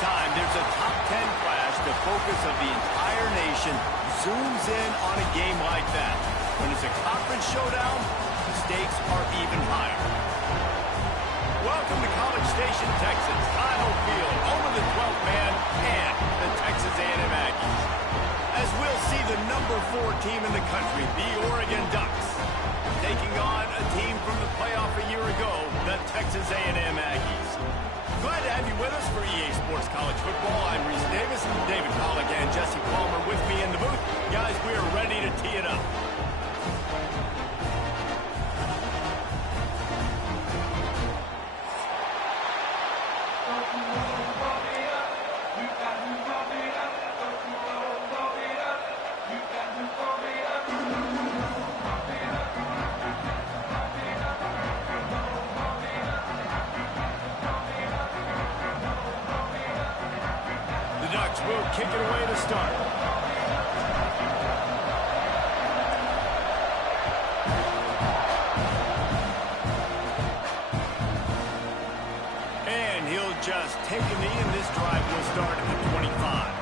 time there's a top 10 clash, the focus of the entire nation zooms in on a game like that. When it's a conference showdown, the stakes are even higher. Welcome to College Station, Texas, Kyle Field, home of the 12th man and the Texas A&M Aggies. As we'll see the number 4 team in the country, the Oregon Ducks, taking on a team from the playoff a year ago, the Texas A&M Aggies. Glad to have you with us for EA Sports College Football. I'm Reese Davis, David Pollack, and Jesse Palmer with me in the booth. Guys, we are ready to tee it up. Will kick it away to start. And he'll just take a knee, and this drive will start at the 25.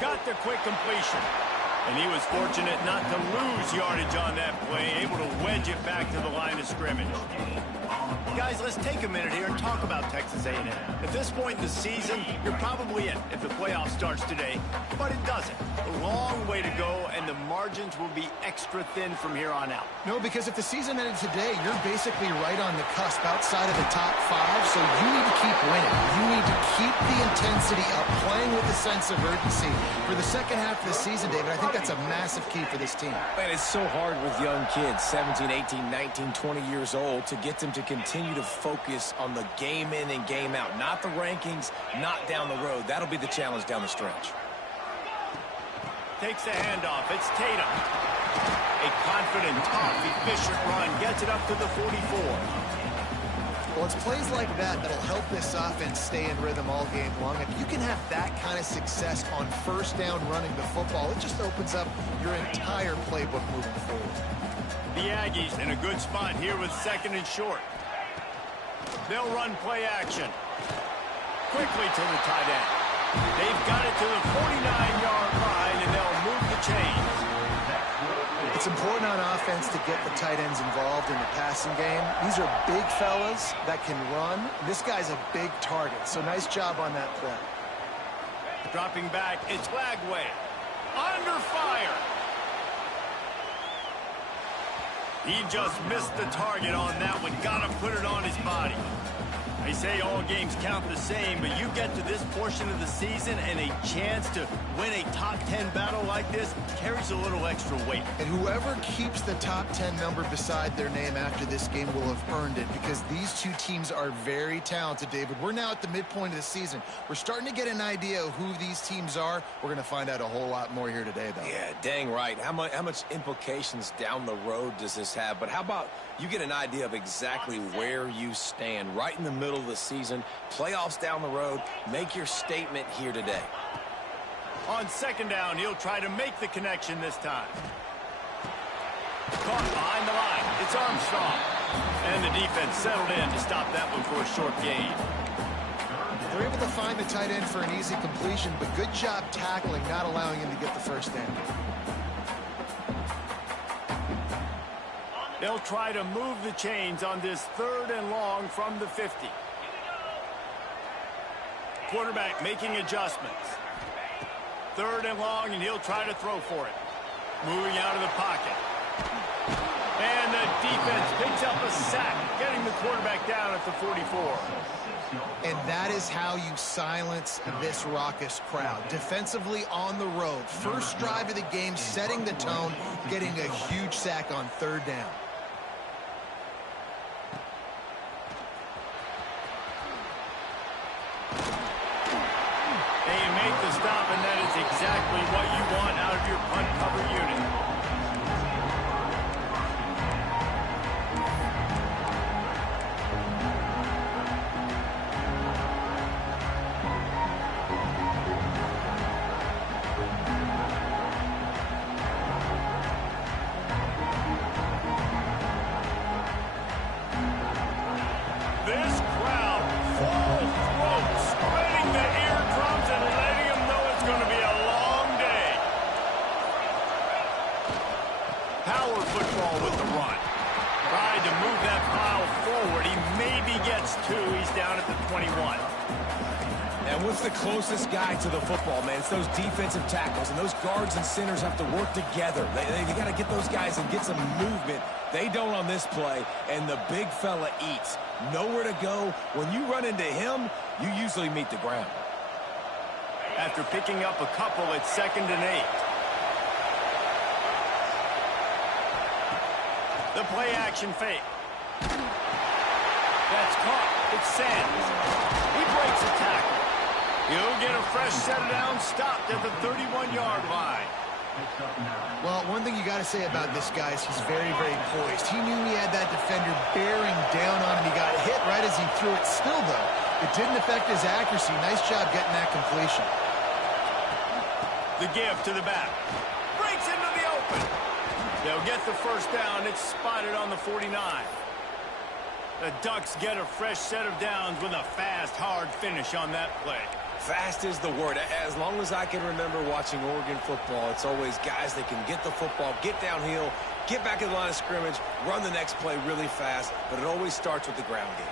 Got the quick completion. And he was fortunate not to lose yardage on that play, able to wedge it back to the line of scrimmage. Guys, let's take a minute here and talk about Texas A&M. At this point in the season, you're probably in if the playoff starts today, but it doesn't. A long way to go, and the margins will be extra thin from here on out. No, because if the season ended today, you're basically right on the cusp outside of the top 5, so you need to keep winning. You need to keep the intensity up, playing with a sense of urgency. For the second half of the season, David, I think that's a massive key for this team. Man, it's so hard with young kids, 17, 18, 19, 20 years old, to get them to continue to focus on the game in and game out, not the rankings, not down the road. That'll be the challenge down the stretch. Takes the handoff. It's Tatum. A confident, tough, efficient run. Gets it up to the 44. Well, it's plays like that that'll help this offense stay in rhythm all game long. If you can have that kind of success on first down running the football, it just opens up your entire playbook moving forward. The Aggies in a good spot here with second and short. They'll run play action. Quickly to the tight end. They've got it to the 49-yard line, and they'll move the chains. It's important on offense to get the tight ends involved in the passing game. These are big fellas that can run. This guy's a big target, so nice job on that play. Dropping back, it's Lagway. Under fire. He just missed the target on that one. Got to put it on his body. They say all games count the same, but you get to this portion of the season and a chance to win a top 10 battle like this carries a little extra weight. And whoever keeps the top 10 number beside their name after this game will have earned it, because these two teams are very talented, David. We're now at the midpoint of the season. We're starting to get an idea of who these teams are. We're going to find out a whole lot more here today, though. Yeah, dang right. How much implications down the road does this have? But how about you get an idea of exactly where you stand right in the middle of the season, playoffs down the road, make your statement here today. On second down, he'll try to make the connection this time. Caught behind the line. It's Armstrong. And the defense settled in to stop that one for a short gain. They're able to find the tight end for an easy completion, but good job tackling, not allowing him to get the first down. They'll try to move the chains on this third and long from the 50. Quarterback making adjustments. Third and long, and he'll try to throw for it. Moving out of the pocket. And the defense picks up a sack, getting the quarterback down at the 44. And that is how you silence this raucous crowd. Defensively on the road. First drive of the game, setting the tone, getting a huge sack on third down. They make the stop, and that is exactly what you want out of your punt cover unit. Power football with the run. Tried to move that pile forward. He maybe gets 2. He's down at the 21. And what's the closest guy to the football, man? It's those defensive tackles, and those guards and centers have to work together. They got to get those guys and get some movement. They don't on this play, and the big fella eats. Nowhere to go. When you run into him, you usually meet the ground. After picking up a couple, it's 2nd and 8. The play action fake. That's caught. It's Sanders. He breaks a tackle. He'll get a fresh set of downs, stopped at the 31-yard line. Well, one thing you got to say about this guy is he's very, very poised. He knew he had that defender bearing down on him. He got hit right as he threw it. Still, though, it didn't affect his accuracy. Nice job getting that completion. The give to the back. Breaks into the open. They'll get the first down. It's spotted on the 49. The Ducks get a fresh set of downs with a fast, hard finish on that play. Fast is the word. As long as I can remember watching Oregon football, it's always guys that can get the football, get downhill, get back in the line of scrimmage, run the next play really fast, but it always starts with the ground game.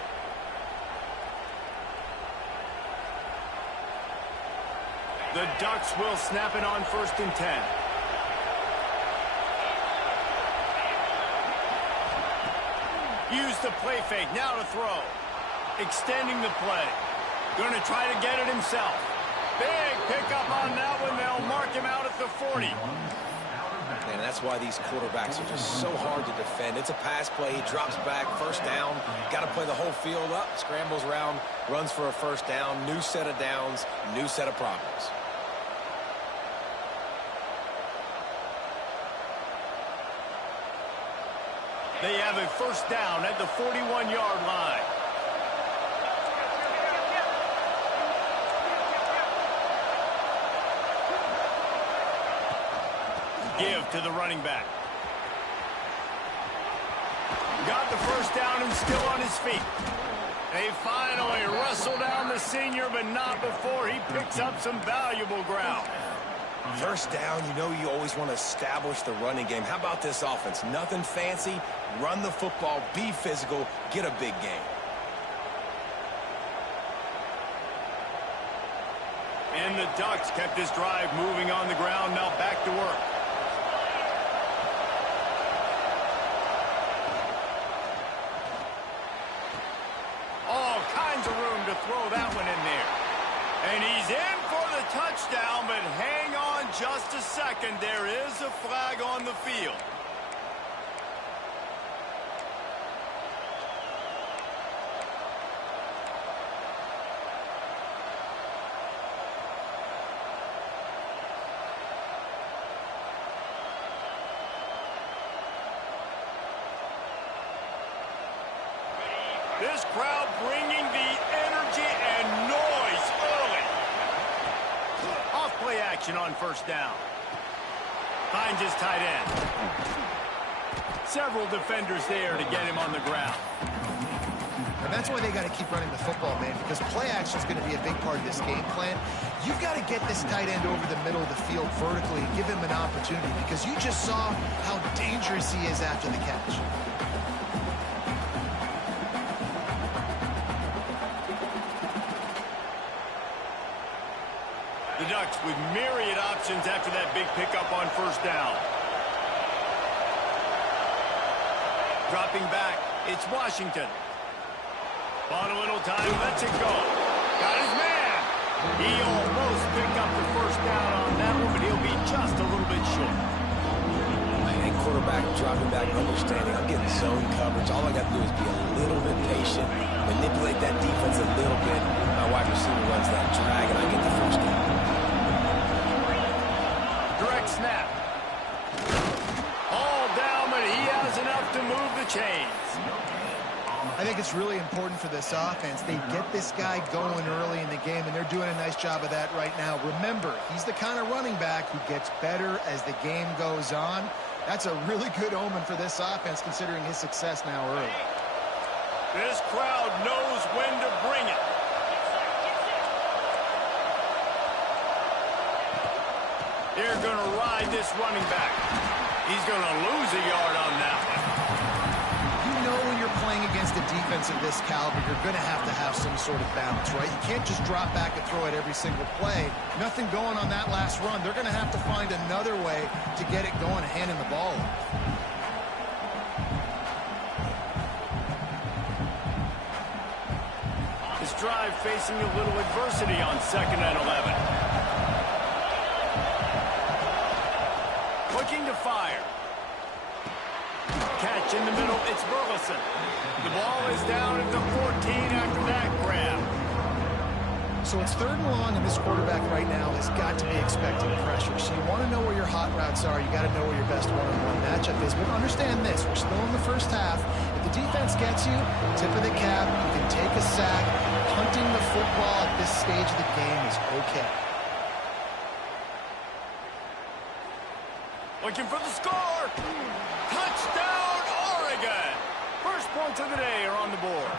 The Ducks will snap it on 1st and 10. Use the play fake, now to throw. Extending the play. Going to try to get it himself. Big pickup on that one. They'll mark him out at the 40. And that's why these quarterbacks are just so hard to defend. It's a pass play. He drops back, first down. Got to play the whole field up, scrambles around, runs for a first down. New set of downs, new set of problems. They have a first down at the 41-yard line. Give to the running back. Got the first down and still on his feet. They finally wrestle down the senior, but not before he picks up some valuable ground. First down, you know you always want to establish the running game. How about this offense? Nothing fancy. Run the football, be physical, get a big game. And the Ducks kept this drive moving on the ground. Now back to work. All kinds of room to throw that one in there. And he's in for the touchdown, but hang on just a second. There is a flag on the field. This crowd bringing the energy and noise early. Off play action on first down. Finds his tight end. Several defenders there to get him on the ground. And that's why they got to keep running the football, man, because play action is going to be a big part of this game plan. You've got to get this tight end over the middle of the field vertically and give him an opportunity, because you just saw how dangerous he is after the catch. The Ducks with myriad options after that big pickup on first down. Dropping back, it's Washington. On a little time, lets it go. Got his man. He almost picked up the first down on that one, but he'll be just a little bit short. And quarterback dropping back, understanding. I'm getting zone coverage. All I got to do is be a little bit patient, manipulate that defense a little bit. My wide receiver runs that drag, and I get the first down. Direct snap. All down, but he has enough to move the chains. I think it's really important for this offense. They get this guy going early in the game, and they're doing a nice job of that right now. Remember, he's the kind of running back who gets better as the game goes on. That's a really good omen for this offense, considering his success now early. This crowd knows when to bring it. They're going to ride this running back. He's going to lose a yard on that one. You know when you're playing against a defense of this caliber, you're going to have some sort of balance, right? You can't just drop back and throw it every single play. Nothing going on that last run. They're going to have to find another way to get it going and handing the ball off. His drive facing a little adversity on 2nd and 11. Looking to fire. Catch in the middle, it's Burleson. The ball is down at the 14 after that grab. So it's 3rd and long, and this quarterback right now has got to be expecting pressure. So you want to know where your hot routes are. You got to know where your best one-on-one matchup is. But understand this, we're still in the first half. If the defense gets you, tip of the cap, you can take a sack. Punting the football at this stage of the game is okay. Looking for the score. Touchdown, Oregon. First points of the day are on the board.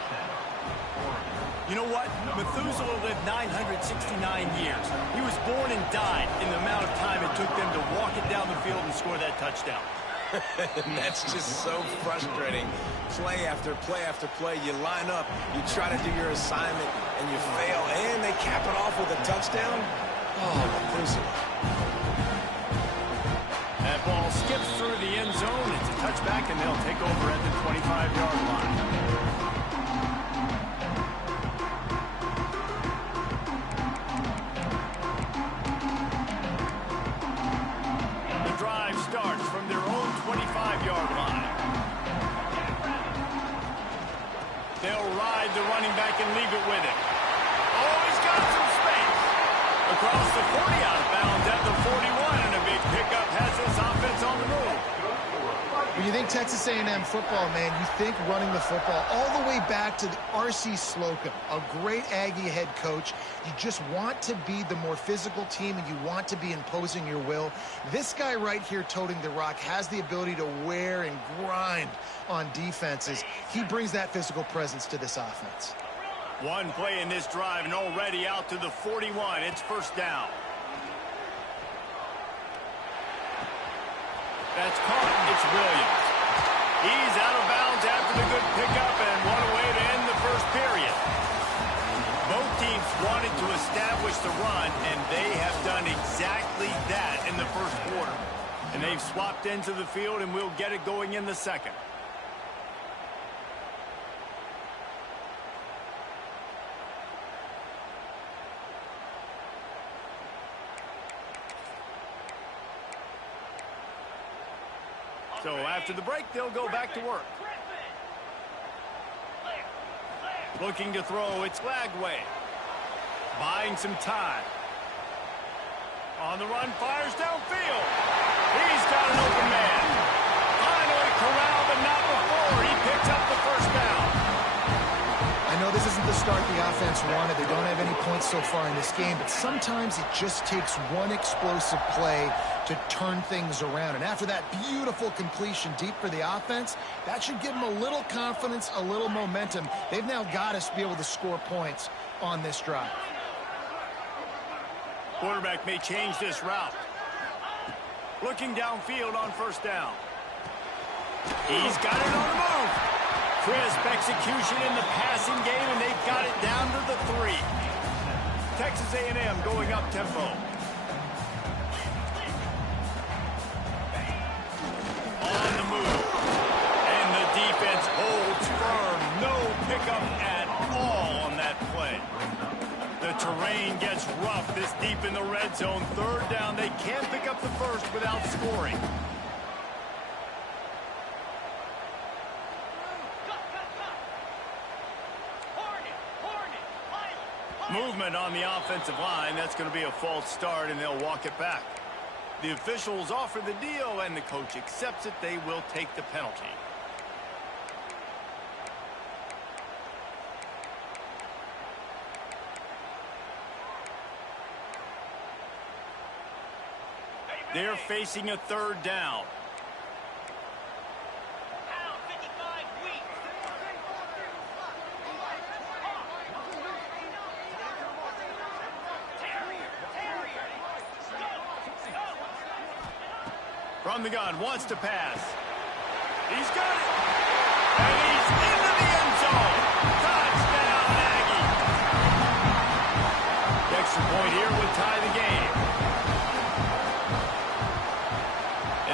You know what? Methuselah lived 969 years. He was born and died in the amount of time it took them to walk it down the field and score that touchdown. That's just so frustrating. Play after play after play. You line up, you try to do your assignment, and you fail, and they cap it off with a touchdown? Oh, Methuselah. That ball skips through the end zone. It's a touchback, and they'll take over at the 25-yard line. The drive starts from their own 25-yard line. They'll ride the running back and leave it with him. Oh, he's got some space. Across the 40, out of bounds at the 41, and a big pickup has this offense on the move. When you think Texas A&M football, man, you think running the football all the way back to the R.C. Slocum, a great Aggie head coach. You just want to be the more physical team, and you want to be imposing your will. This guy right here toting the rock has the ability to wear and grind on defenses. He brings that physical presence to this offense. One play in this drive, and already out to the 41. It's first down. That's caught. It's Williams. He's out of bounds after the good pickup, and what a way to end the first period. Both teams wanted to establish the run, and they have done exactly that in the first quarter. And they've swapped into the field, and we'll get it going in the second. So after the break, they'll go back to work. Looking to throw, it's Lagway. Buying some time. On the run, fires downfield. He's got an open man. Finally corralled, but not before. He picks up the first down. I know this isn't the start the offense wanted. They don't have any points so far in this game, but sometimes it just takes one explosive play to turn things around. And after that beautiful completion deep for the offense, that should give them a little confidence, a little momentum. They've now got us to be able to score points on this drive. Quarterback may change this route. Looking downfield on first down. He's got it on the move. Crisp execution in the passing game, and they've got it down to the 3. Texas A&M going up tempo. On the move. And the defense holds firm. No pickup at all on that play. The terrain gets rough this deep in the red zone. Third down. They can't pick up the first without scoring. Movement on the offensive line. That's going to be a false start, and they'll walk it back. The officials offer the deal, and the coach accepts it. They will take the penalty. They're facing a third down. From the gun, wants to pass. He's got it. And he's into the end zone. Touchdown, Aggie. The extra point here would tie the game.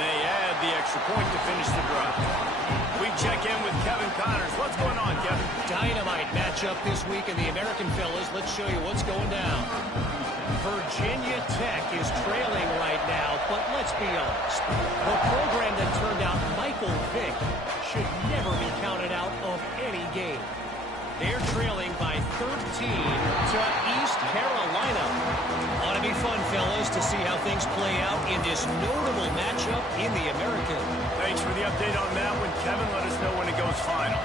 And they add the extra point to finish the drive. We check in with Kevin Connors. What's going on, Kevin? Dynamite matchup this week in the American, fellas. Let's show you what's going down. Virginia Tech is trailing right now, but let's be honest. The program that turned out Michael Vick should never be counted out of any game. They're trailing by 13 to East Carolina. Ought to be fun, fellas, to see how things play out in this notable matchup in the American. Thanks for the update on that one, Kevin. Let us know when it goes final.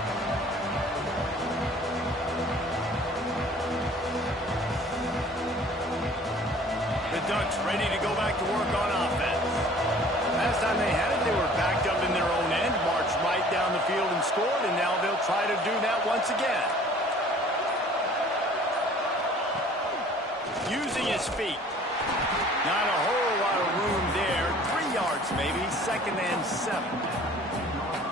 The Ducks ready to go back to work on offense. Last time they had it, they were backed up in their own end, marched right down the field and scored, and now they'll try to do that once again. Using his feet. Not a whole lot of room there. 3 yards maybe, 2nd and 7.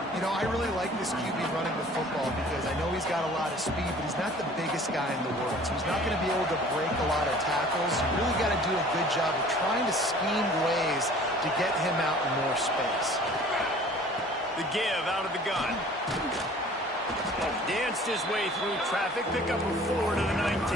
You know, I really like this QB running the football because I know he's got a lot of speed, but he's not the biggest guy in the world. So he's not going to be able to break a lot of tackles. You really got to do a good job of trying to scheme ways to get him out in more space. The give out of the gun. Danced his way through traffic, pick up a 4 to the 19.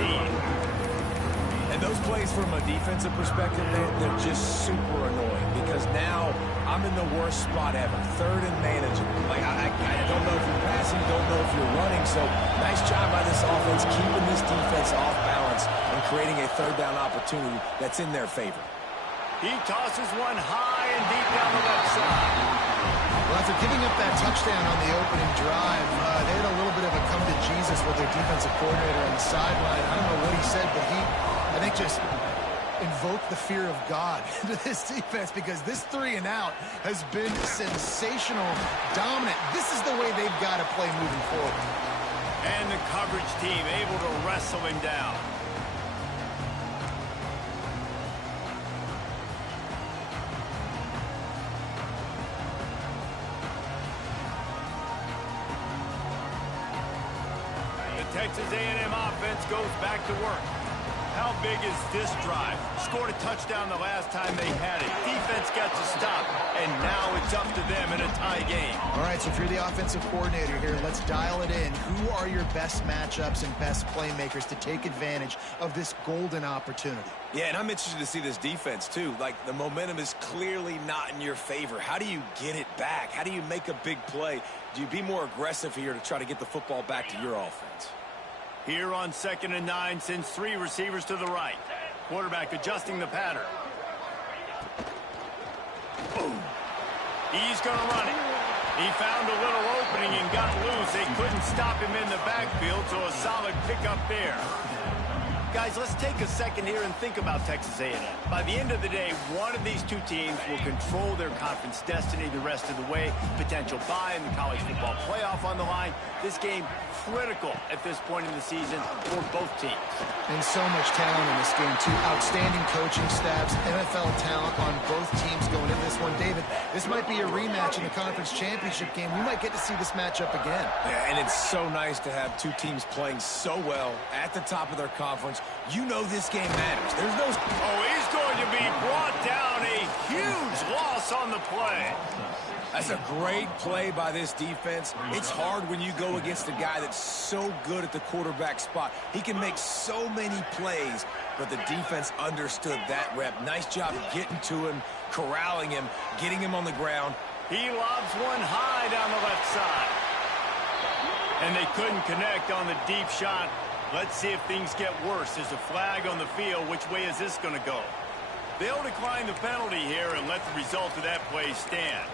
And those plays from a defensive perspective, they're just super annoying because now I'm in the worst spot ever. 3rd and manageable. Like, I don't know if you're passing, don't know if you're running. So nice job by this offense keeping this defense off balance and creating a 3rd down opportunity that's in their favor. He tosses one high and deep down the left side. Well, after giving up that touchdown on the opening drive, they had a little bit of a come to Jesus with their defensive coordinator on the sideline. I don't know what he said, but I think just invoked the fear of God into this defense because this 3 and out has been sensational, dominant. This is the way they've got to play moving forward. And the coverage team able to wrestle him down. The Texas A&M offense goes back to work. How big is this drive? Scored a touchdown the last time they had it. Defense got to stop, and now it's up to them in a tie game. All right, so if you're the offensive coordinator here, let's dial it in. Who are your best matchups and best playmakers to take advantage of this golden opportunity? Yeah, and I'm interested to see this defense, too. Like, the momentum is clearly not in your favor. How do you get it back? How do you make a big play? Do you be more aggressive here to try to get the football back to your offense? Here on 2nd and 9, sends 3 receivers to the right. Quarterback adjusting the pattern. Boom. He's going to run it. He found a little opening and got loose. They couldn't stop him in the backfield, so a solid pickup there. Guys, let's take a second here and think about Texas A&M. By the end of the day, one of these two teams will control their conference destiny the rest of the way. Potential bye in the college football playoff on the line. This game critical at this point in the season for both teams. And so much talent in this game, too. Outstanding coaching staffs, NFL talent on both teams going into this one. David, this might be a rematch in the conference championship game. We might get to see this matchup again. Yeah, and it's so nice to have two teams playing so well at the top of their conference. You know this game matters. There's no... Oh, he's going to be brought down. A huge loss on the play. That's a great play by this defense. It's hard when you go against a guy that's so good at the quarterback spot. He can make so many plays, but the defense understood that rep. Nice job getting to him, corralling him, getting him on the ground. He lobs one high down the left side. And they couldn't connect on the deep shot. Let's see if things get worse. There's a flag on the field. Which way is this going to go? They'll decline the penalty here and let the result of that play stand.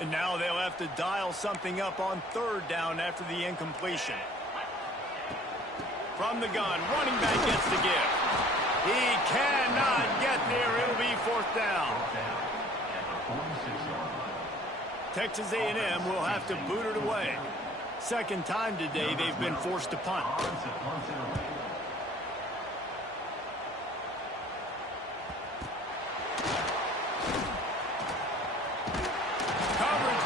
And now they'll have to dial something up on 3rd down after the incompletion. From the gun, running back gets the give. He cannot get there. It'll be 4th down. Texas A&M will have to boot it away. Second time today they've been forced to punt. Coverage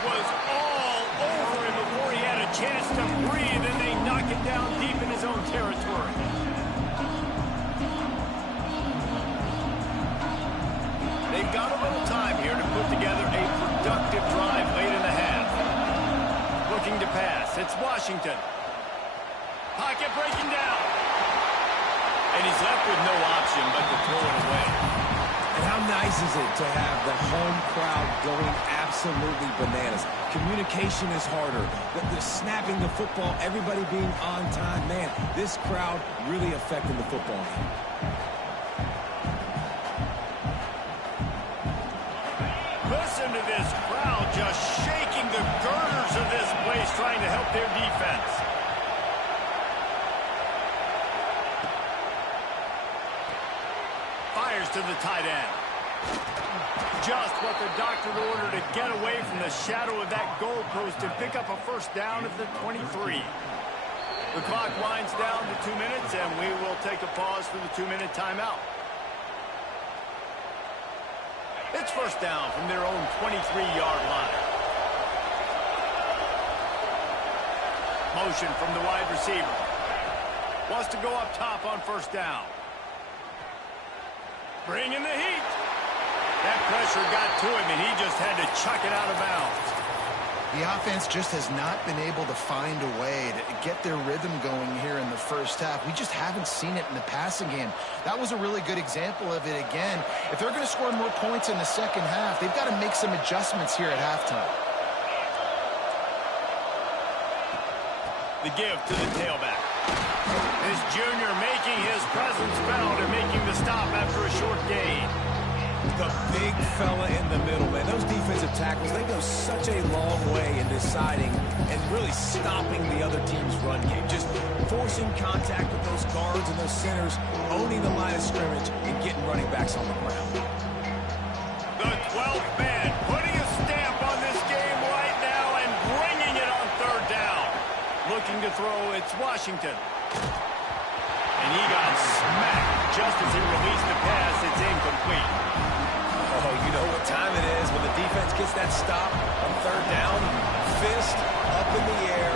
was all over him before he had a chance to breathe, and they knock it down deep in his own territory. They've got a little time here to put together a productive drive late in the half. Looking to pass. It's Washington. Pocket breaking down. And he's left with no option but to throw it away. And how nice is it to have the home crowd going absolutely bananas? Communication is harder. The snapping the football, everybody being on time. Man, this crowd really affecting the football game. Listen to this crowd just shaking the girders of this place, trying to help their defense. Fires to the tight end. Just what the doctor ordered to get away from the shadow of that goalpost and pick up a first down at the 23. The clock winds down to 2 minutes, and we will take a pause for the 2-minute timeout. It's first down from their own 23-yard line. Motion from the wide receiver. Wants to go up top on first down. Bringing the heat. That pressure got to him, and he just had to chuck it out of bounds. The offense just has not been able to find a way to get their rhythm going here in the first half. We just haven't seen it in the passing game. That was a really good example of it again. If they're going to score more points in the second half, they've got to make some adjustments here at halftime. The give to the tailback. This junior making his presence felt and making the stop after a short gain. The big fella in the middle, man. Those defensive tackles, they go such a long way in deciding and really stopping the other team's run game. Just forcing contact with those guards and those centers, owning the line of scrimmage, and getting running backs on the ground. The 12th man putting a stamp on this game right now and bringing it on third down. Looking to throw, it's Washington. And he got smacked just as he released the pass. It's incomplete. Oh, you know what time it is when the defense gets that stop on third down. Fist up in the air.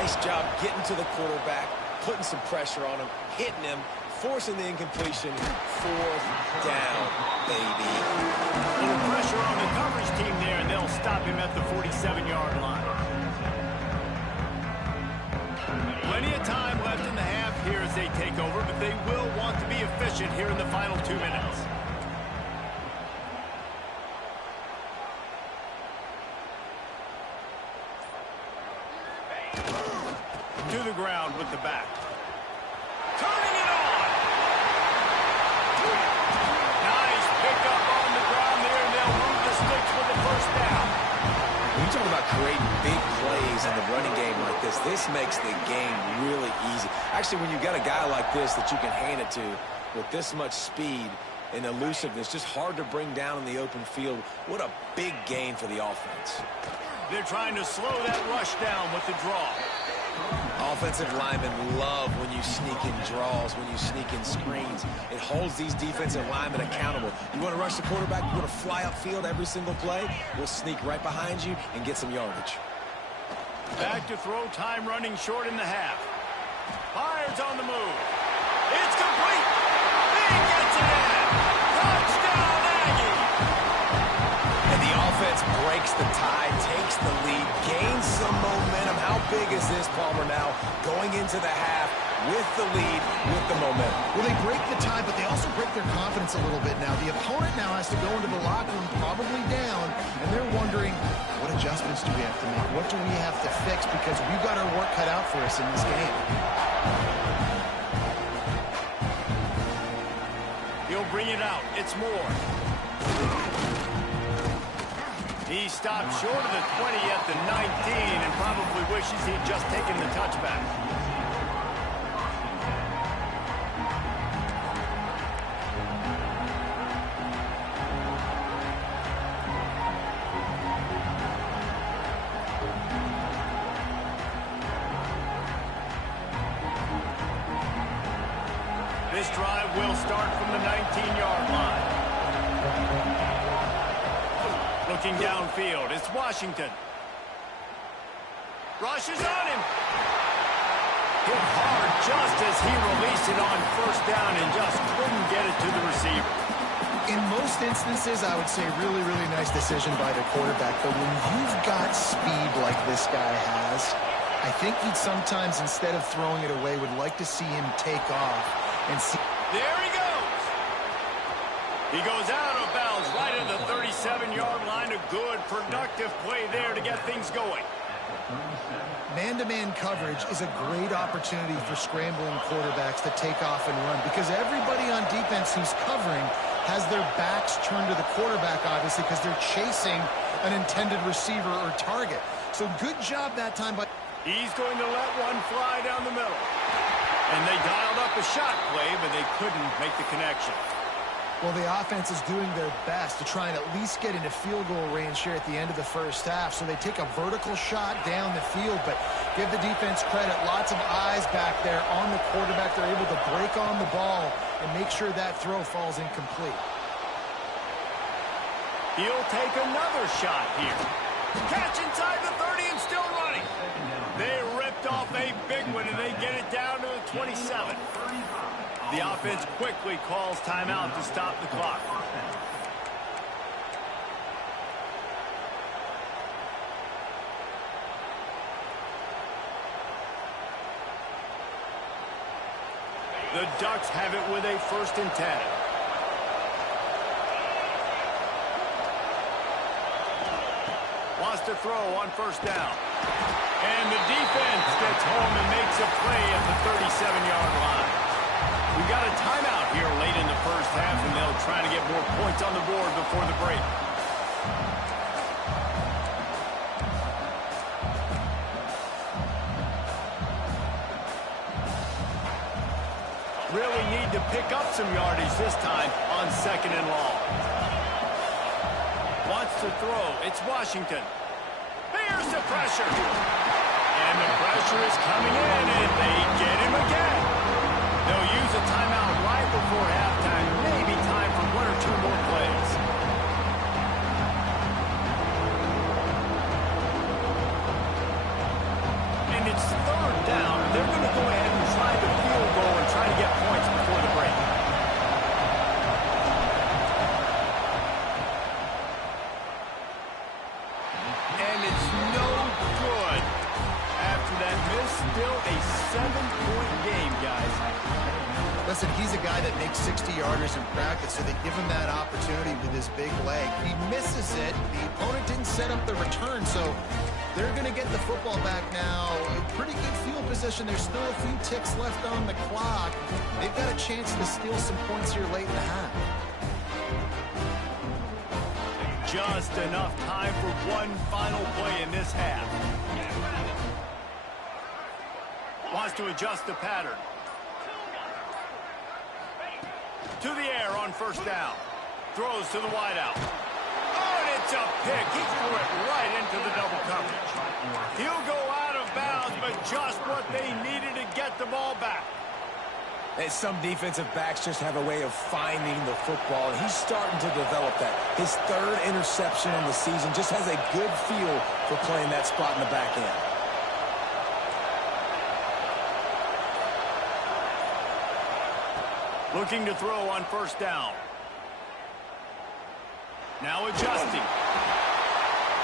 Nice job getting to the quarterback, putting some pressure on him, hitting him, forcing the incompletion. Fourth down, baby. A little pressure on the coverage team there, and they'll stop him at the 47-yard line. Plenty of time left in the half here as they take over, but they will want to be efficient here in the final 2 minutes. To the ground with the back. Turning it on! Nice pickup on the ground there, and they'll move the sticks for the first down. When you talk about creating big plays in the running game like this makes the game really easy. Actually, when you've got a guy like this that you can hand it to with this much speed and elusiveness, just hard to bring down in the open field. What a big gain for the offense. They're trying to slow that rush down with the draw. Offensive linemen love when you sneak in draws, when you sneak in screens. It holds these defensive linemen accountable. You want to rush the quarterback, you want to fly upfield every single play, we'll sneak right behind you and get some yardage. Back to throw, time running short in the half. Fires on the move. It's complete. He gets it in. Touchdown, Aggie. And the offense breaks the tie, takes the lead, gains some momentum. How big is this, Palmer, now going into the half with the lead, with the momentum? Well, they break the tie, but they also break their confidence a little bit now. The opponent now has to go into the locker room probably down, and they're wondering, what adjustments do we have to make? What do we have to fix? Because we've got our work cut out for us in this game. He'll bring it out. It's Moore. He stopped short of the 20 at the 19 and probably wishes he'd just taken the touchback. This drive will start from the 19-yard line. Looking downfield, it's Washington. Rushes on him. Hit hard just as he released it on first down and just couldn't get it to the receiver. In most instances, I would say really, really nice decision by the quarterback. But when you've got speed like this guy has, I think you'd sometimes, instead of throwing it away, would like to see him take off and see. There he goes. He goes out of bounds right at the 37-yard line. A good, productive play there to get things going. Man-to-man coverage is a great opportunity for scrambling quarterbacks to take off and run, because everybody on defense who's covering has their backs turned to the quarterback, obviously, because they're chasing an intended receiver or target. So good job that time. But he's going to let one fly down the middle. And they dialed up a shot play, but they couldn't make the connection. Well, the offense is doing their best to try and at least get into field goal range here at the end of the first half. So they take a vertical shot down the field, but give the defense credit. Lots of eyes back there on the quarterback. They're able to break on the ball and make sure that throw falls incomplete. He'll take another shot here. Catch inside the 30 and still running. They ripped off a big one, and they get it down to the 27. The offense quickly calls timeout to stop the clock. The Ducks have it with a 1st and 10. Wants to throw on first down. And the defense gets home and makes a play at the 37-yard line. We've got a timeout here late in the first half, and they'll try to get more points on the board before the break. Really need to pick up some yardage this time on 2nd and long. Wants to throw. It's Washington. There's the pressure. And the pressure is coming in, and they get him again. They'll use a timeout right before halftime. Maybe time for 1 or 2 more plays. And it's 3rd down. They're going to go ahead and try the field goal and try to get points before the break. And it's no good. After that miss, still a 7-point game, guys. Listen, he's a guy that makes 60-yarders in practice, so they give him that opportunity with his big leg. He misses it. The opponent didn't set up the return, so they're going to get the football back now. A pretty good field position. There's still a few ticks left on the clock. They've got a chance to steal some points here late in the half. Just enough time for one final play in this half. Wants to adjust the pattern. To the air on first down. Throws to the wideout. Oh, and it's a pick. He threw it right into the double coverage. He'll go out of bounds, but just what they needed to get the ball back. And some defensive backs just have a way of finding the football, and he's starting to develop that. His 3rd interception in the season, just has a good feel for playing that spot in the back end. Looking to throw on first down. Now adjusting.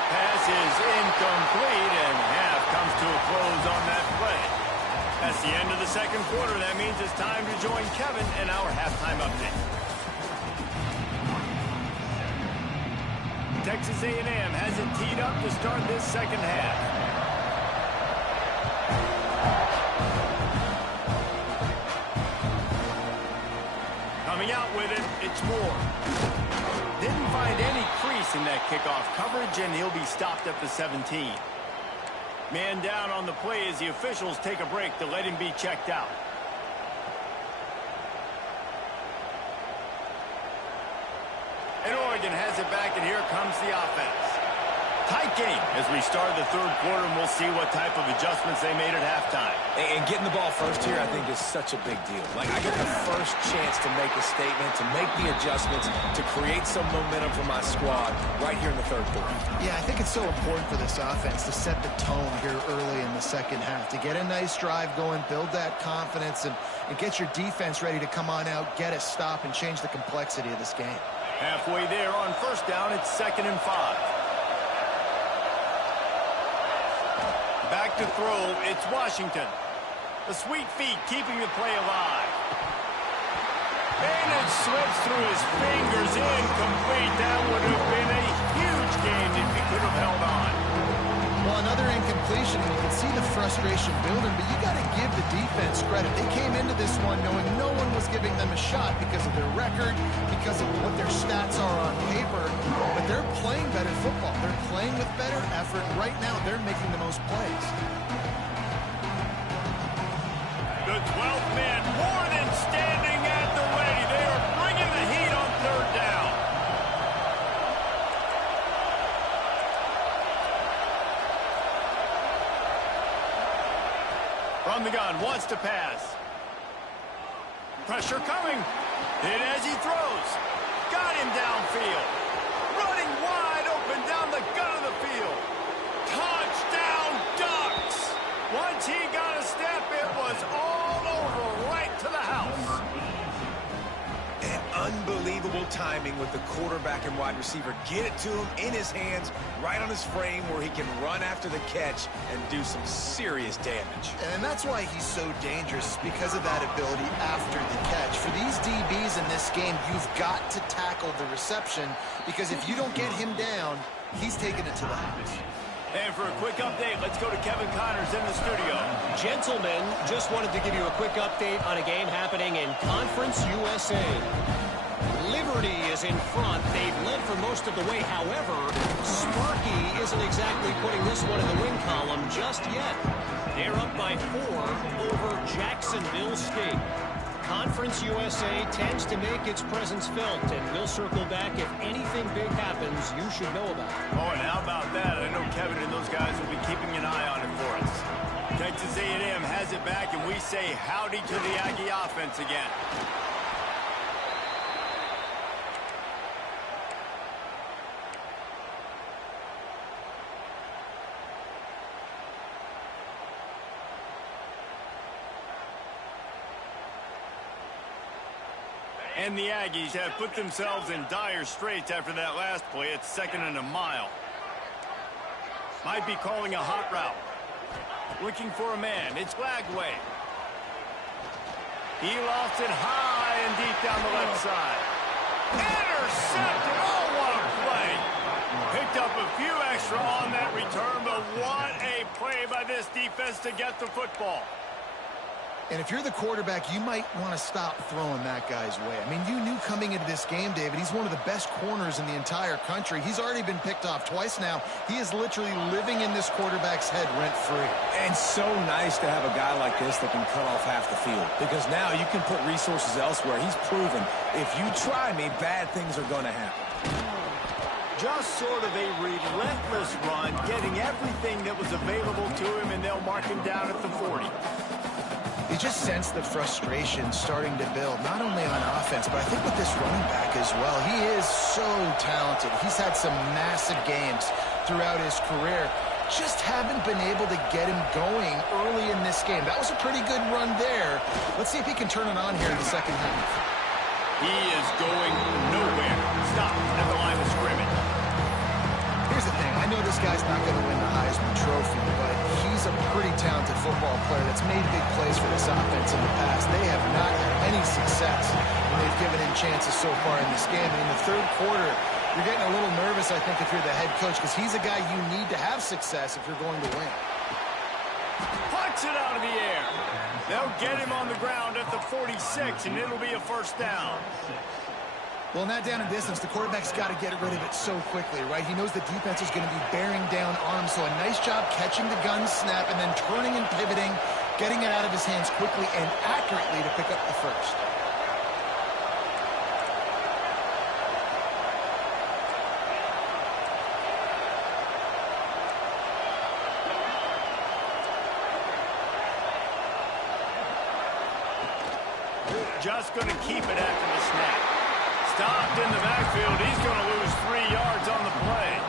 Pass is incomplete, and half comes to a close on that play. That's the end of the 2nd quarter. That means it's time to join Kevin in our halftime update. Texas A&M has it teed up to start this 2nd half. Coming out with it, it's Moore. Didn't find any crease in that kickoff coverage, and he'll be stopped at the 17. Man down on the play as the officials take a break to let him be checked out. And Oregon has it back, and here comes the offense. Tight game as we start the third quarter, and we'll see what type of adjustments they made at halftime. And getting the ball first here, I think, is such a big deal. Like, I get the first chance to make a statement, to make the adjustments, to create some momentum for my squad right here in the third quarter. Yeah, I think it's so important for this offense to set the tone here early in the second half, to get a nice drive going, build that confidence, and get your defense ready to come on out, get a stop, and change the complexity of this game. Halfway there on first down, it's 2nd and 5. Back to throw, it's Washington. The sweet feet keeping the play alive. And it slips through his fingers, incomplete. That would have been a huge game if he could have held on. Well, another incompletion, and you can see the frustration building, but you got to give the defense credit. They came into this one knowing no one was giving them a shot because of their record, because of what their stats are on paper, but they're playing better football. They're playing with better effort. Right now, they're making the most plays. The 12th man more than standing at the ready. They are bringing the heat on third down. From the gun, wants to pass. Pressure coming. Hit as he throws. Got him downfield. Running wide open down the gut of the field. Touchdown Ducks. Once he got a step, it was all over right to the house. And unbelievable timing with the quarterback and wide receiver. Get it to him in his hands, right on his frame where he can run after the catch and do some serious damage. And that's why he's so dangerous, because of that ability after the catch. For these DBs in this game, you've got to tackle the reception, because if you don't get him down, he's taking it to the house. And for a quick update, let's go to Kevin Connors in the studio. Gentlemen, just wanted to give you a quick update on a game happening in Conference USA. Liberty is in front. They've led for most of the way. However, Sparky isn't exactly putting this one in the win column just yet. They're up by 4 over Jacksonville State. Conference USA tends to make its presence felt, and we'll circle back if anything big happens you should know about. Oh, and how about that? I know Kevin and those guys will be keeping an eye on it for us. Texas A&M has it back, and we say howdy to the Aggie offense again. And the Aggies have put themselves in dire straits after that last play. It's 2nd and a mile. Might be calling a hot route. Looking for a man. It's Lagway. He lofts it high and deep down the left side. Intercepted. Oh, what a play. Picked up a few extra on that return, but what a play by this defense to get the football. And if you're the quarterback, you might want to stop throwing that guy's way. I mean, you knew coming into this game, David, he's one of the best corners in the entire country. He's already been picked off twice now. He is literally living in this quarterback's head rent-free. And so nice to have a guy like this that can cut off half the field, because now you can put resources elsewhere. He's proven if you try me, bad things are going to happen. Just sort of a relentless run, getting everything that was available to him, and they'll mark him down at the 40. You just sense the frustration starting to build, not only on offense, but I think with this running back as well. He is so talented. He's had some massive games throughout his career. Just haven't been able to get him going early in this game. That was a pretty good run there. Let's see if he can turn it on here in the second half. He is going nowhere. Stop at the line of scrimmage. Here's the thing. I know this guy's not going to win the Heisman Trophy, but he's a pretty talented football player that's made big plays for this offense in the past. They have not had any success when they've given him chances so far in this game. And in the third quarter, you're getting a little nervous, I think, if you're the head coach, because he's a guy you need to have success if you're going to win. Punch it out of the air. They'll get him on the ground at the 46, and it'll be a first down. Well, in that down and distance, the quarterback's got to get rid of it so quickly, right? He knows the defense is going to be bearing down on him, so a nice job catching the gun snap and then turning and pivoting, getting it out of his hands quickly and accurately to pick up the first. Just going to keep it after the snap. Stopped in the backfield. He's going to lose 3 yards on the play.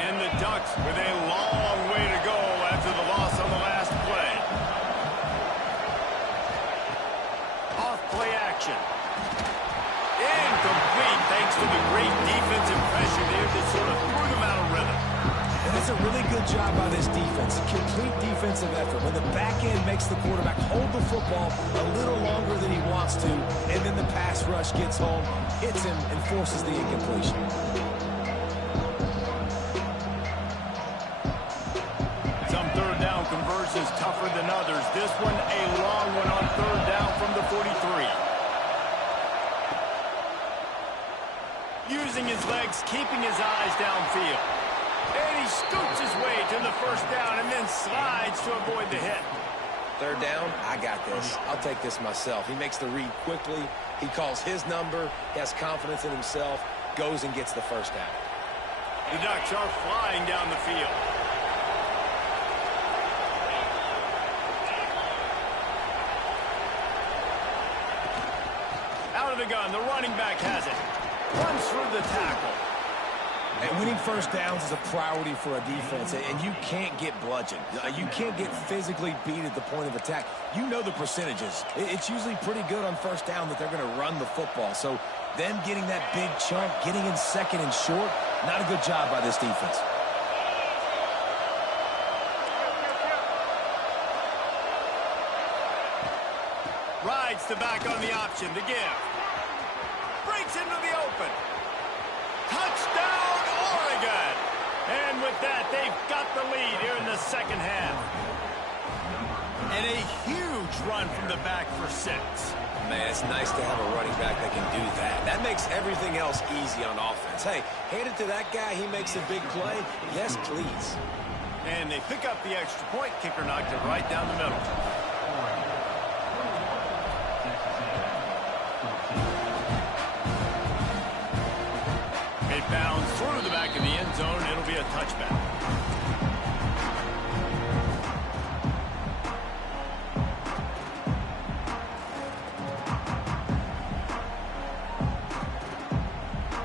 And the Ducks with a long way to go after the loss on the last play. Off play action. Incomplete thanks to the great defensive pressure there that sort of threw them out of rhythm. And that's a really good job by this defense. Complete defensive effort. When the back end makes the quarterback hold the football a little longer than he wants to, and then the pass rush gets home, hits him, and forces the incompletion. Some third down conversions tougher than others. This one a long one on third down from the 43. Using his legs, keeping his eyes downfield. And he scoots his way to the first down and then slides to avoid the hit. Third down, I got this. I'll take this myself. He makes the read quickly. He calls his number. He has confidence in himself. Goes and gets the first down. The Ducks are flying down the field. Out of the gun, the running back has it. Runs through the tackle. And winning first downs is a priority for a defense, and you can't get bludgeoned. You can't get physically beat at the point of attack. You know the percentages. It's usually pretty good on first down that they're going to run the football. So them getting that big chunk, getting in second and short, not a good job by this defense. Rides the back on the option to give. Breaks into the open. Touchdown, Oregon! And with that, they've got the lead here in the second half. And a huge run from the back for 6. Man, it's nice to have a running back that can do that. That makes everything else easy on offense. Hey, hand it to that guy. He makes a big play. Yes, please. And they pick up the extra point. Kicker knocked it right down the middle. It bounds through the back of the end zone. It'll be a touchback.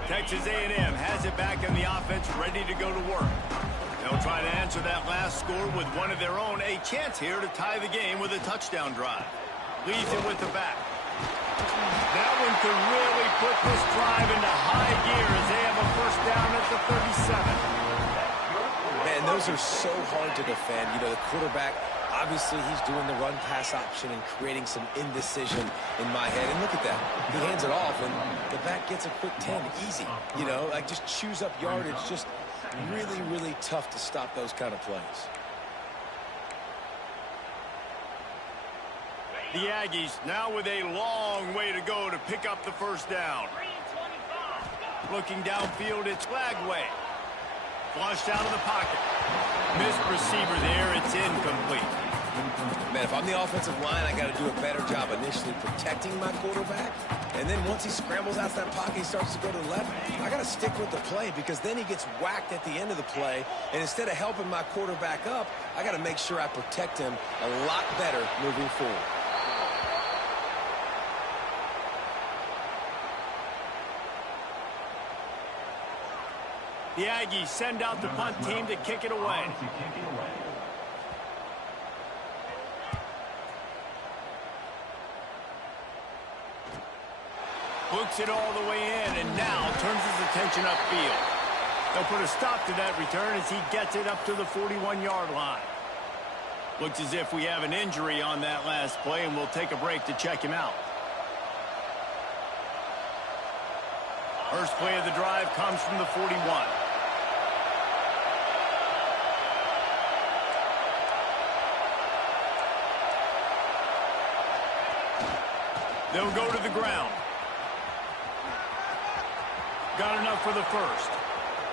Texas A&M has it back in the offense, ready to go to work. They'll try to answer that last score with one of their own. A chance here to tie the game with a touchdown drive. Leads it with the back. That one could really put this drive into high gear as they have a first down at the 37. Man, those are so hard to defend. You know, the quarterback, obviously he's doing the run-pass option and creating some indecision in my head. And look at that. He hands it off, and the back gets a quick 10. Easy. You know, like just chews up yardage. Just really, really tough to stop those kind of plays. The Aggies now with a long way to go to pick up the first down. Looking downfield, it's Lagway. Flushed out of the pocket. Missed receiver there, it's incomplete. Man, if I'm the offensive line, I got to do a better job initially protecting my quarterback. And then once he scrambles out that pocket, he starts to go to the left, I got to stick with the play because then he gets whacked at the end of the play. And instead of helping my quarterback up, I got to make sure I protect him a lot better moving forward. The Aggies send out the punt team to kick it away. Books it all the way in and now turns his attention upfield. They'll put a stop to that return as he gets it up to the 41-yard line. Looks as if we have an injury on that last play, and we'll take a break to check him out. First play of the drive comes from the 41. They'll go to the ground. Got enough for the first.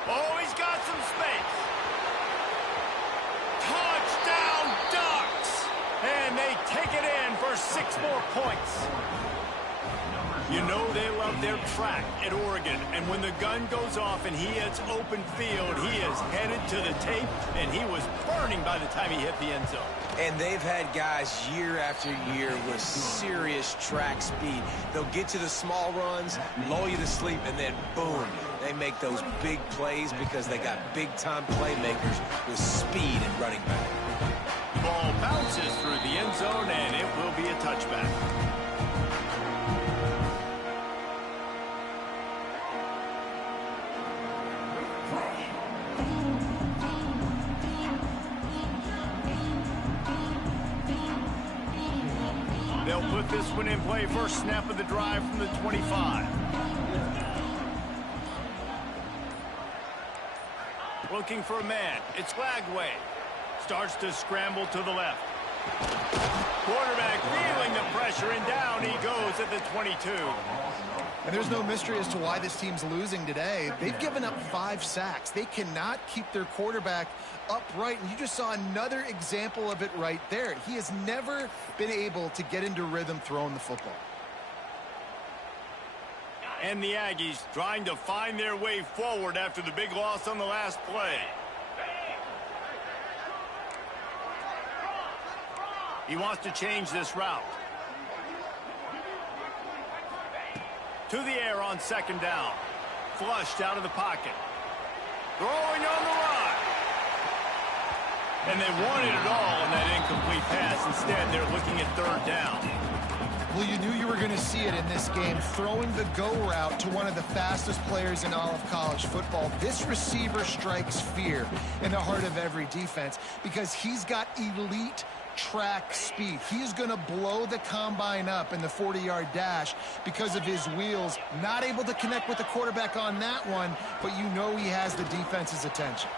Oh, he's got some space. Touchdown, Ducks! And they take it in for 6 more points. You know they love their track at Oregon, and when the gun goes off and he hits open field, he is headed to the tape, and he was burning by the time he hit the end zone. And they've had guys year after year with serious track speed. They'll get to the small runs, lull you to sleep, and then boom, they make those big plays because they got big-time playmakers with speed and running back. Ball bounces through the end zone, and it will be a touchback. They'll put this one in play. First snap of the drive from the 25. Looking for a man. It's Lagway. Starts to scramble to the left. Quarterback feeling the pressure, and down he goes at the 22. And there's no mystery as to why this team's losing today. They've given up 5 sacks. They cannot keep their quarterback upright, and you just saw another example of it right there. He has never been able to get into rhythm throwing the football. And the Aggies trying to find their way forward after the big loss on the last play. He wants to change this route. To the air on second down. Flushed out of the pocket. Throwing on the run. And they wanted it all on that incomplete pass. Instead, they're looking at third down. Well, you knew you were going to see it in this game. Throwing the go route to one of the fastest players in all of college football. This receiver strikes fear in the heart of every defense because he's got elite track speed. He's going to blow the combine up in the 40-yard dash because of his wheels. Not able to connect with the quarterback on that one, but you know he has the defense's attention.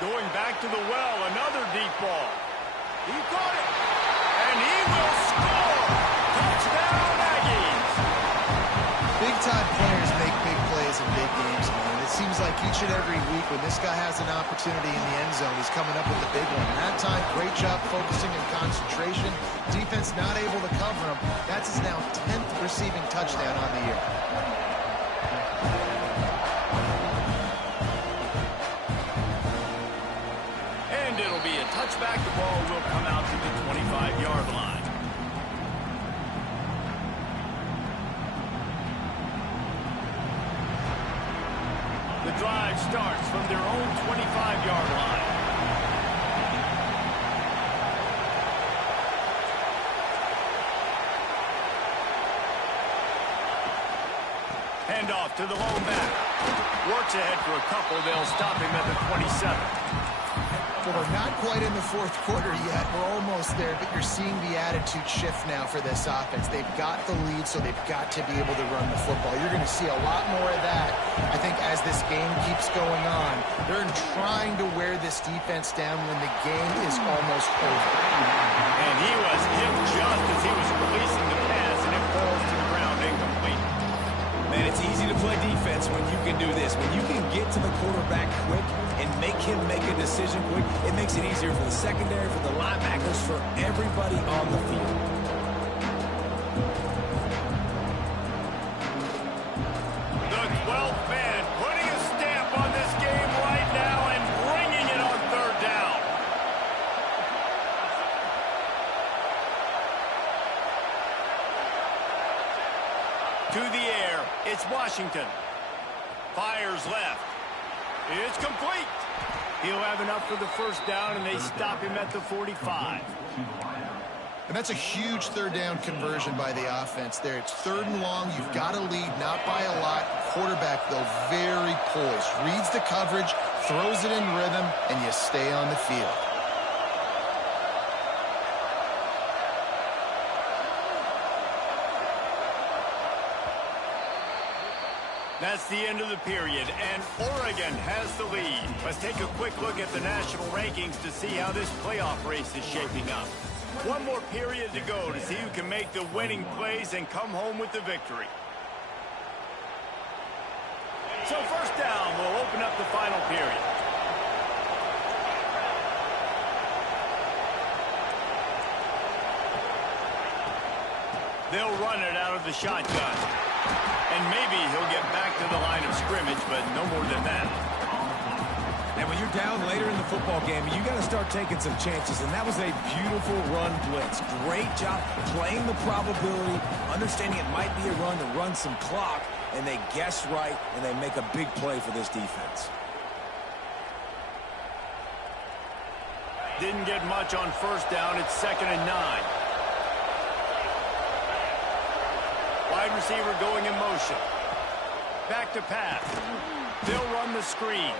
Going back to the well, another deep ball. He caught it, and he will score. Touchdown, Aggies. Big-time players make big plays in big games, man. It seems like each and every week when this guy has an opportunity in the end zone, he's coming up with the big one. And that time, great job focusing and concentration. Defense not able to cover him. That's his now 10th receiving touchdown on the year. And it'll be a touchback. The ball will come out to the 25-yard line. The drive starts from their own 25-yard line. Handoff to the lone back. Works ahead for a couple. They'll stop him at the 27. Well, we're not quite in the fourth quarter yet. We're almost there, but you're seeing the attitude shift now for this offense. They've got the lead, so they've got to be able to run the football. You're going to see a lot more of that, I think, as this game keeps going on. They're trying to wear this defense down when the game is almost over. And he was hit just as he was releasing the pass, and it falls to the ground incomplete. Man, it's easy to play defense when you can do this. When you can get to the quarterback quick and make him make a decision quick, it makes it easier for the secondary, for the linebackers, for everybody on the field. The 12th man putting a stamp on this game right now and bringing it on third down. To the air, it's Washington. Fires left. It's complete. He'll have enough for the first down, and they stop him at the 45. And that's a huge third down conversion by the offense there. It's third and long. You've got to lead, not by a lot. Quarterback, though, very poised. Reads the coverage, throws it in rhythm, and you stay on the field. That's the end of the period, and Oregon has the lead. Let's take a quick look at the national rankings to see how this playoff race is shaping up. One more period to go to see who can make the winning plays and come home with the victory. So first down, we'll open up the final period. They'll run it out of the shotgun. And maybe he'll get back to the line of scrimmage, but no more than that. And when you're down later in the football game, you got to start taking some chances, and that was a beautiful run blitz. Great job playing the probability, understanding it might be a run to run some clock, and they guess right, and they make a big play for this defense. Didn't get much on first down. It's 2nd and 9. Wide receiver going in motion. Back to pass. They'll run the screen.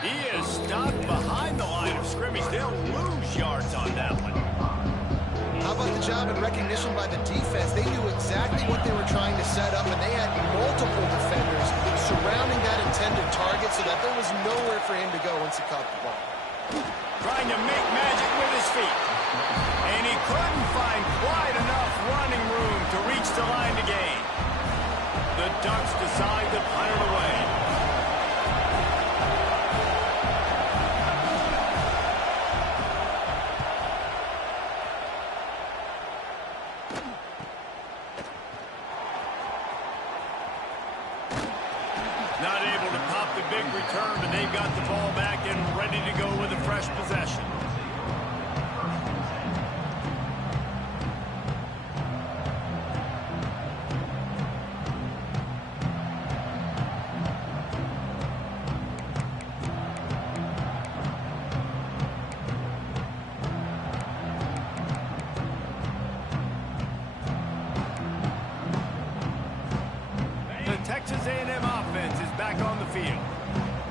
He is stopped behind the line of scrimmage. They'll lose yards on that one. How about the job and recognition by the defense? They knew exactly what they were trying to set up, and they had multiple defenders surrounding that intended target so that there was nowhere for him to go once he caught the ball. Trying to make magic with his feet. And he couldn't find quite enough running room to reach the line to gain. The Ducks decide to punt it away. Not able to pop the big return, but they've got the ball back and ready to go with a fresh possession. Texas A&M offense is back on the field.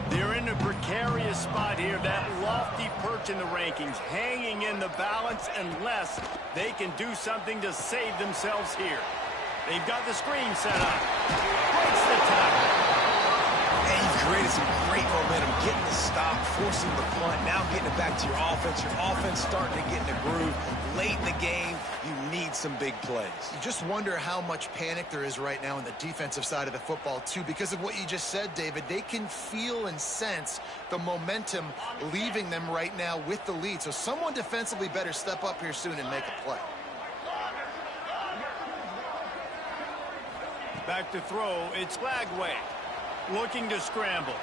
They're in a precarious spot here, that lofty perch in the rankings, hanging in the balance unless they can do something to save themselves here. They've got the screen set up. Breaks the tackle. And you've created some great momentum, getting the stop, forcing the punt, now getting it back to your offense. Your offense starting to get in the groove. Late in the game, you need some big plays. You just wonder how much panic there is right now on the defensive side of the football, too, because of what you just said, David. They can feel and sense the momentum leaving them right now with the lead. So someone defensively better step up here soon and make a play. Back to throw, it's Lagway. Looking to scramble.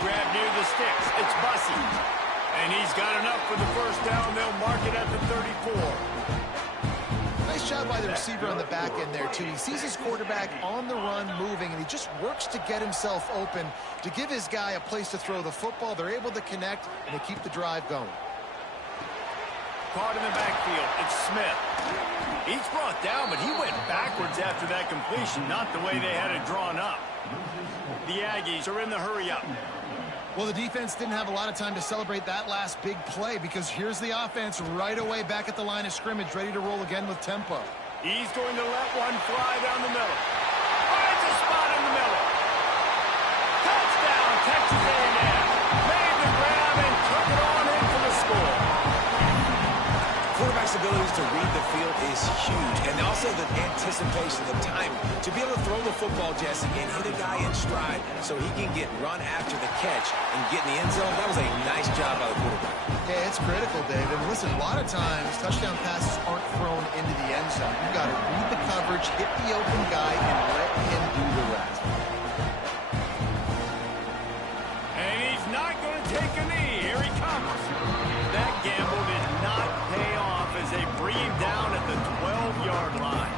Grab near the sticks, it's Bussey. And he's got enough for the first down. They'll mark it at the 34. Nice job by the receiver on the back end there, too. He sees his quarterback on the run moving, and he just works to get himself open to give his guy a place to throw the football. They're able to connect, and they keep the drive going. Caught in the backfield, it's Smith. He's brought down, but he went backwards after that completion, not the way they had it drawn up. The Aggies are in the hurry-up. Well, the defense didn't have a lot of time to celebrate that last big play because here's the offense right away back at the line of scrimmage, ready to roll again with tempo. He's going to let one fly down the middle. Finds a spot in the middle. Touchdown, Texas A&M. Made the grab and took it on in for the score. Quarterback's abilities to read the field is huge, and also the anticipation, the timing. To be able to throw the football, Jesse, and hit a guy in stride so he can get run after the catch and get in the end zone, that was a nice job by the quarterback. Yeah, it's critical, David. Listen, a lot of times touchdown passes aren't thrown into the end zone. You've got to read the coverage, hit the open guy, and let him do the rest. And he's not going to take a knee. Here he comes. That gamble did not pay off as they bring him down at the 12-yard line.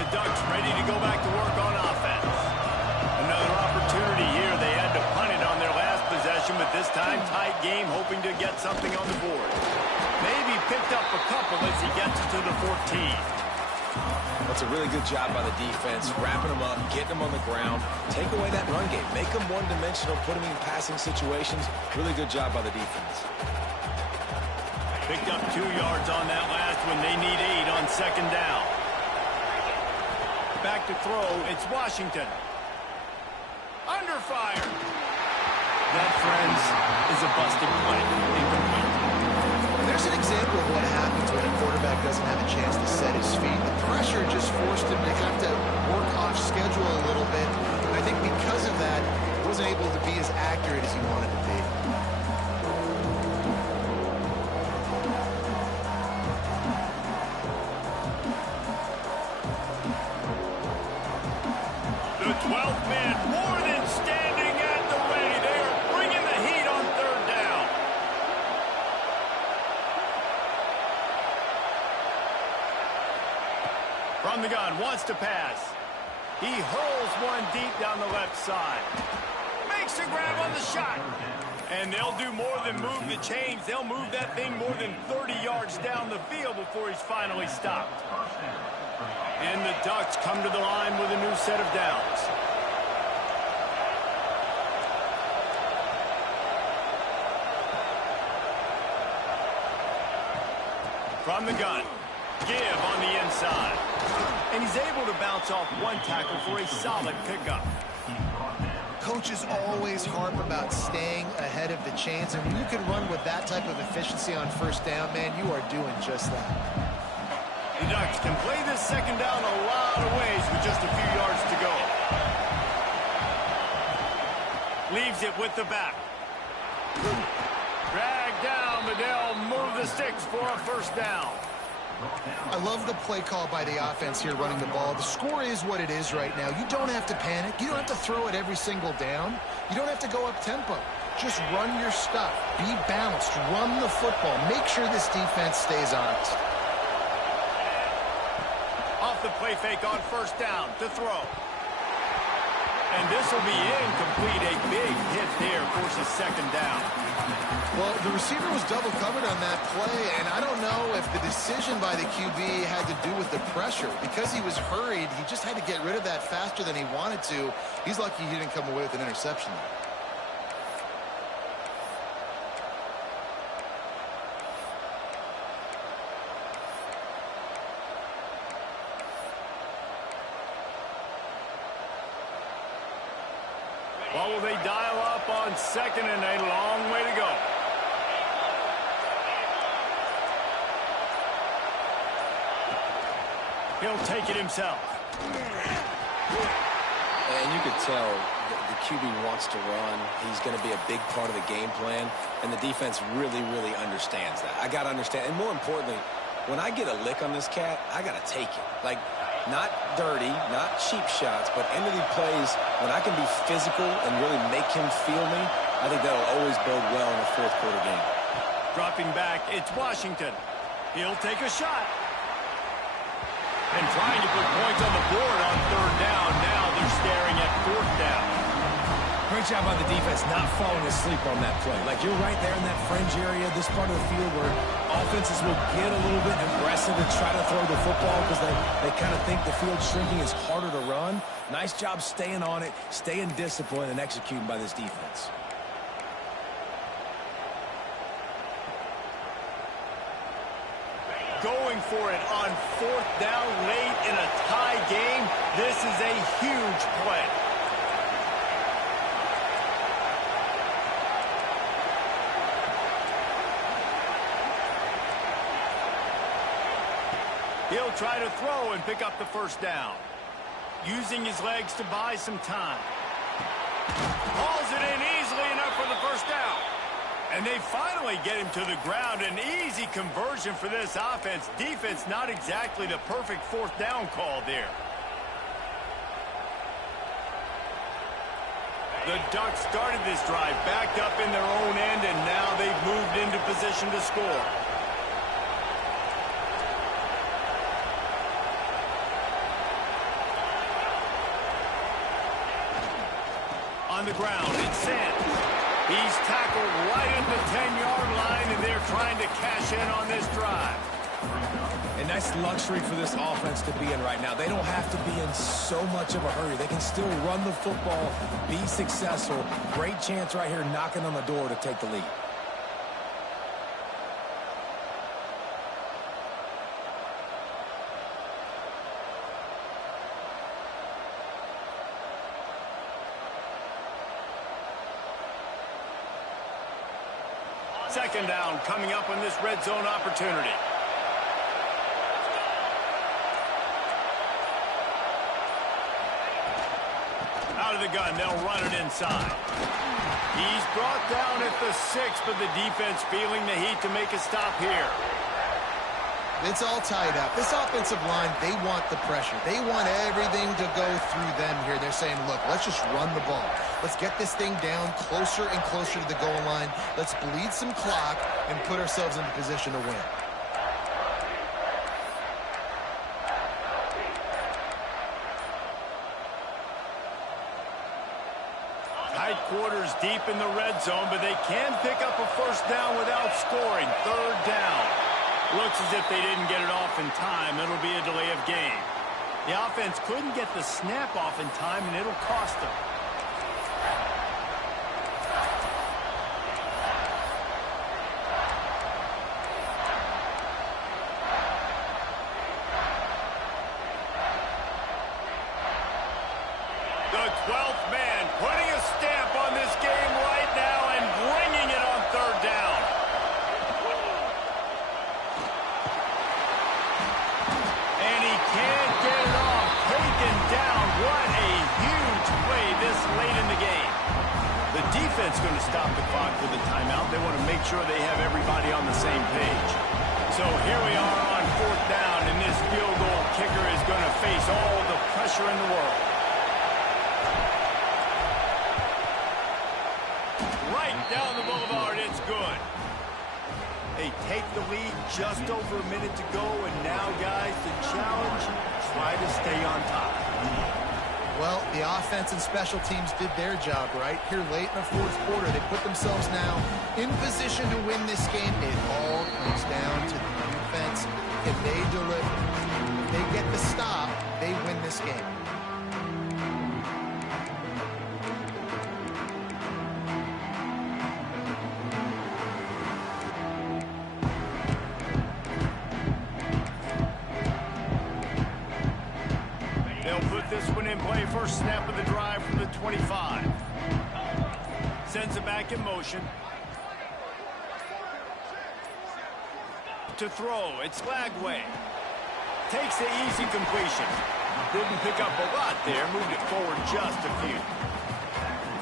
The Ducks ready to go back to work on offense. Another opportunity here. They had to punt it on their last possession, but this time tight game, hoping to get something on the board. Maybe picked up a couple as he gets to the 14. That's a really good job by the defense, wrapping them up, getting them on the ground, take away that run game, make them one-dimensional, put them in passing situations. Really good job by the defense. Picked up 2 yards on that last one. They need 8 on second down. Back to throw, it's Washington. Under fire. That, friends, is a busted play. Incomplete. There's an example of what happens when a quarterback doesn't have a chance to set his feet. The pressure just forced him to have to work off schedule a little bit. And I think because of that, he wasn't able to be as accurate as he wanted to be. The 12th man more than standing at the ready. They are bringing the heat on third down. From the gun, wants to pass. He hurls one deep down the left side. Makes a grab on the shot. And they'll do more than move the chains. They'll move that thing more than 30 yards down the field before he's finally stopped. And the Ducks come to the line with a new set of downs. From the gun, give on the inside. And he's able to bounce off one tackle for a solid pickup. Coaches always harp about staying ahead of the chains, and when you can run with that type of efficiency on first down, man, you are doing just that. The Ducks can play this second down a lot of ways with just a few yards to go. Leaves it with the back. Dragged down, but they'll move the sticks for a first down. I love the play call by the offense here running the ball. The score is what it is right now. You don't have to panic. You don't have to throw it every single down. You don't have to go up tempo. Just run your stuff. Be balanced. Run the football. Make sure this defense stays honest. Off the play fake on first down to throw. And this will be incomplete. A big hit there forces second down. Well, the receiver was double covered on that play, and I don't know if the decision by the QB had to do with the pressure. Because he was hurried, he just had to get rid of that faster than he wanted to. He's lucky he didn't come away with an interception. What will they dial up on second and a long way to go? He'll take it himself. And you could tell the QB wants to run. He's going to be a big part of the game plan. And the defense really, really understands that. I got to understand. And more importantly, when I get a lick on this cat, I got to take it. Like, not dirty, not cheap shots, but end of the plays, when I can be physical and really make him feel me, I think that'll always bode well in a fourth quarter game. Dropping back, it's Washington. He'll take a shot. And trying to put points on the board on third down. Now they're staring at fourth down. Great job by the defense not falling asleep on that play. Like, you're right there in that fringe area, this part of the field where offenses will get a little bit aggressive and try to throw the football because they kind of think the field shrinking is harder to run. Nice job staying on it, staying disciplined, and executing by this defense. Going for it on fourth down late in a tie game. This is a huge play. He'll try to throw and pick up the first down. Using his legs to buy some time. Hauls it in easily enough for the first down. And they finally get him to the ground. An easy conversion for this offense. Defense not exactly the perfect fourth down call there. The Ducks started this drive backed up in their own end, and now they've moved into position to score. On the ground, it's Sanders. He's tackled right at the 10-yard line, and they're trying to cash in on this drive. A nice luxury for this offense to be in right now. They don't have to be in so much of a hurry. They can still run the football, be successful. Great chance right here knocking on the door to take the lead. Second down coming up on this red zone opportunity. Out of the gun, they'll run it inside. He's brought down at the 6, but the defense feeling the heat to make a stop here. It's all tied up. This offensive line, they want the pressure. They want everything to go through them here. They're saying, look, let's just run the ball. Let's get this thing down closer and closer to the goal line. Let's bleed some clock and put ourselves into position to win. Tight quarters deep in the red zone, but they can pick up a first down without scoring. Third down. Looks as if they didn't get it off in time. It'll be a delay of game. The offense couldn't get the snap off in time, and it'll cost them. The 12th man putting a stamp on this game right now and bringing it on third down. And he can't get it off. Taken down. What a huge play this late in the game. The defense going to stop the clock with a timeout. They want to make sure they have everybody on the same page. So here we are on fourth down, and this field goal kicker is going to face all the pressure in the world. Right down the boulevard, it's good. They take the lead, just over a minute to go, and now, guys, the challenge, try to stay on top. Well, the offense and special teams did their job, right? Here late in the fourth quarter, they put themselves now in position to win this game. It all comes down to the defense. If they deliver, if they get the stop, they win this game. First snap of the drive from the 25. Sends it back in motion. To throw, it's Lagway. Takes the easy completion. Didn't pick up a lot there, moved it forward just a few.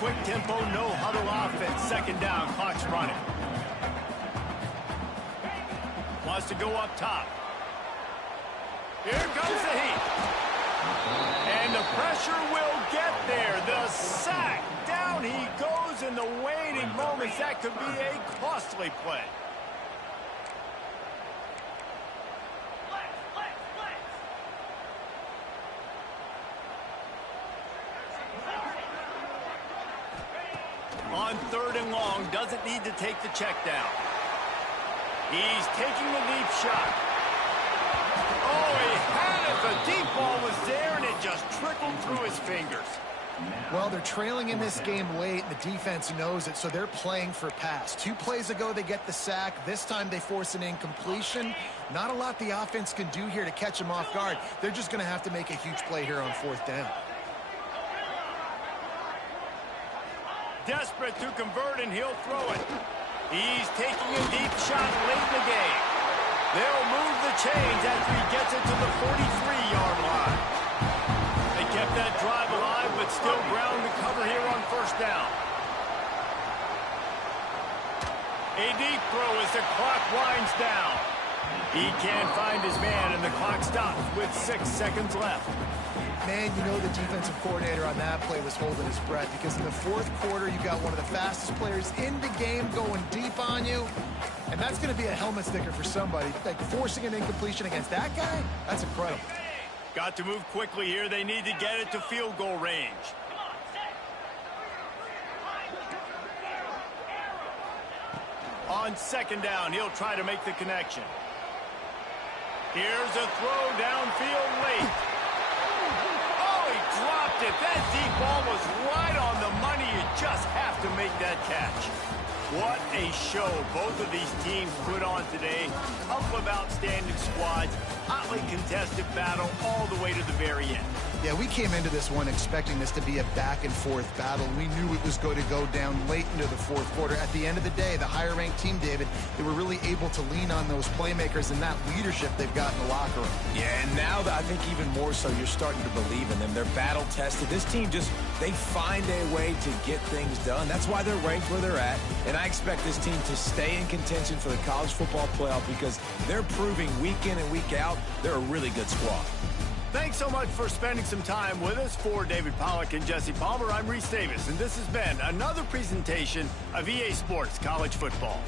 Quick tempo, no huddle offense. Second down, clock's running. Wants to go up top. Here comes the heat. And the pressure will get there. The sack. Down he goes in the waiting moments. That could be a costly play. On third and long, doesn't need to take the check down. He's taking the deep shot. Oh, he had it. The deep ball was there, and it just trickled through his fingers. Well, they're trailing in this game late, and the defense knows it, so they're playing for pass. 2 plays ago, they get the sack. This time, they force an incompletion. Not a lot the offense can do here to catch them off guard. They're just going to have to make a huge play here on fourth down. Desperate to convert, and he'll throw it. He's taking a deep shot late in the game. They'll move the chains after he gets it to the 43-yard line. They kept that drive alive, but still ground to cover here on first down. A deep throw as the clock winds down. He can't find his man, and the clock stops with 6 seconds left. Man, you know the defensive coordinator on that play was holding his breath, because in the fourth quarter, you got one of the fastest players in the game going deep on you, and that's going to be a helmet sticker for somebody. Like, forcing an incompletion against that guy, that's incredible. Got to move quickly here. They need to get it to field goal range. On second down, he'll try to make the connection. Here's a throw downfield late. Dropped it. That deep ball was right on the money. You just have to make that catch. What a show both of these teams put on today. Couple of outstanding squads. Hotly contested battle all the way to the very end. Yeah, we came into this one expecting this to be a back-and-forth battle. We knew it was going to go down late into the fourth quarter. At the end of the day, the higher-ranked team, David, they were really able to lean on those playmakers and that leadership they've got in the locker room. Yeah, and now I think even more so, you're starting to believe in them. They're battle-tested. This team they find a way to get things done. That's why they're ranked where they're at. And I expect this team to stay in contention for the college football playoff because they're proving week in and week out they're a really good squad. Thanks so much for spending some time with us. For David Pollack and Jesse Palmer, I'm Reese Davis, and this has been another presentation of EA Sports College Football.